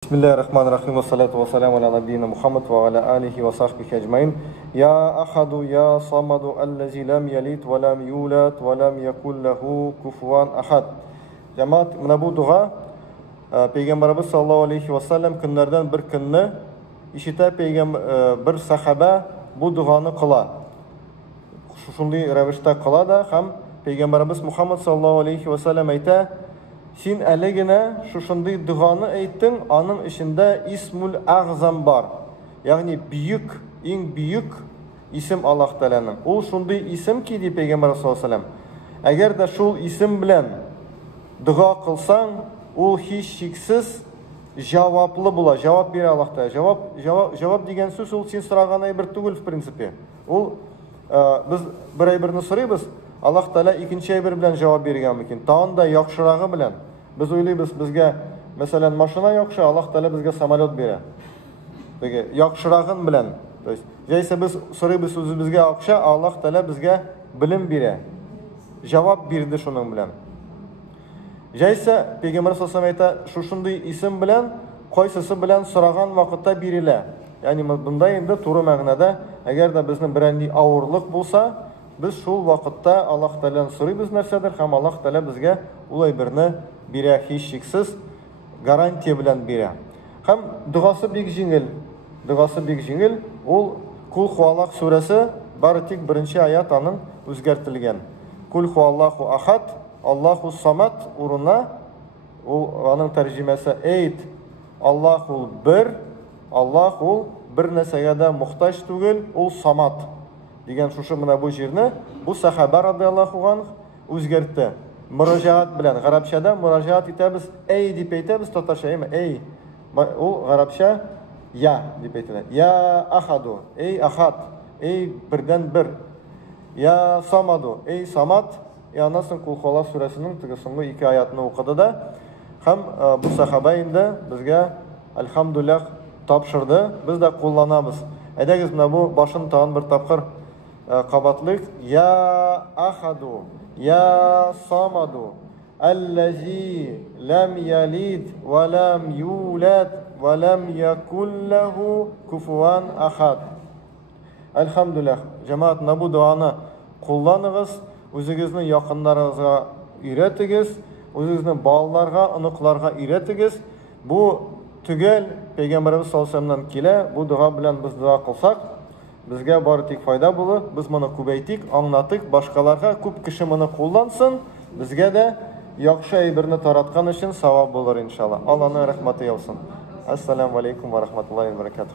Bismillahirrahmanirrahim. Wassalatu wassalamu ala nabiyyina Muhammad wa ala alihi wa sahbihi ajmain. Ya ahadu ya samadu allazi lam yalid wa lam yulad wa lam yakul lahu kufuwan ahad. Cemaat, mana bu dua Peygamberimiz sallallahu aleyhi ve sellem günlerden bir günni işite bir sahaba bu duanı kıla. Şunday ravishda kıla da hem Peygamberimiz Muhammed sallallahu aleyhi ve sellem ayta: "Sen elegine şunday duanı aytdın, anın içinde İsmul Azam var. Yani büyük, en büyük isim Allah Teala'nın. O şunday isim ki di Peygamber sallallahu aleyhi ve sellem. Eğer de şul isim bilen dua kılsan, o hiç şeksiz cevaplı bula, cevap bir Allah Teala. Cevap degen söz ol sen sıragana bir tugul в принципе. Ol biz bir aybirini sorayız. Allah Teala ikinci ayber bilen cevap bergen mikin. Tağın da yakşıragı bilen. Biz oylayız bizge mesela maşına yakşı, Allah Teala bizge samolyot bere. Peki yakşıragın bilen. Jaysa biz sorayız sözü bizge yakşı, Allah Teala bizge bilim bere. Cevap berdi şunun bilen. Jaysa Peygamber sallallahu aleyhi ve sellem ayta şunday isim bilen koysası bilen soragan vaqtda berile. Yani bunda endi to'g'ri ma'noda agar da bizni birandi avurlik bo'lsa, biz şol vaqtda Allah Teala'dan so'raymiz narsadir, ham Allah Teala bizga ulay birni bere, hech cheksiz garantiya bilan bere. Ham duosi bek jengil. Duosi bek jengil. Ol Kul huvalloh surasi bari tek birinchi oyat aning o'zgartirilgan. Kul huvallohu ahad, Allahu samad o'rnina onun tercümesi eyt Allahul bir, Allahul bir narsaga da muhtoj tugul, ol samad degan şuşu mana bu yerni bu sahaba radhiyallohu anh o'zgartdi. Murojaat bilan Arabchada murojaat etamiz, ey deb aytamiz, to'tashaymi? Ey. O Arabcha ya deb aytiladi. Ya ahadu, ey ahad, ey birdan bir. Ya samadu, ey samad. Ondan so'ng Kul huvalloh surasining so'nggi ikki oyatini o'qidi da ham bu sahaba endi bizga alhamdulillah topshirdi, biz da qo'llanamiz. Aydagiz mana bu boshini tag'in bir topqir qabatlik. Ya ahadu, ya samadu allazi lam yalid va lam yulad va lam yakul lahu kufuwan ahad. Alhamdulillah. Cemaat, bu duani qo'llanыңыз. O'zingizni yaqinlaringizga o'ratigiz, o'zingizni bolalarga, unuqlarga o'ratigiz. Bu tugel Peygamberimiz sallallohu alayhi vasallamdan kela, bu duo bilan biz duo qilsak, bizga bari tek foyda bo'ladi. Biz buni ko'paytik, anglatik, boshqalarga ko'p kishi buni qo'llansin, bizga da yaxshi aybirni taratgan uchun savob bo'lar inshaalloh. Allohning rahmati yog'sin. Assalomu alaykum va rahmatullohi va barakatuh.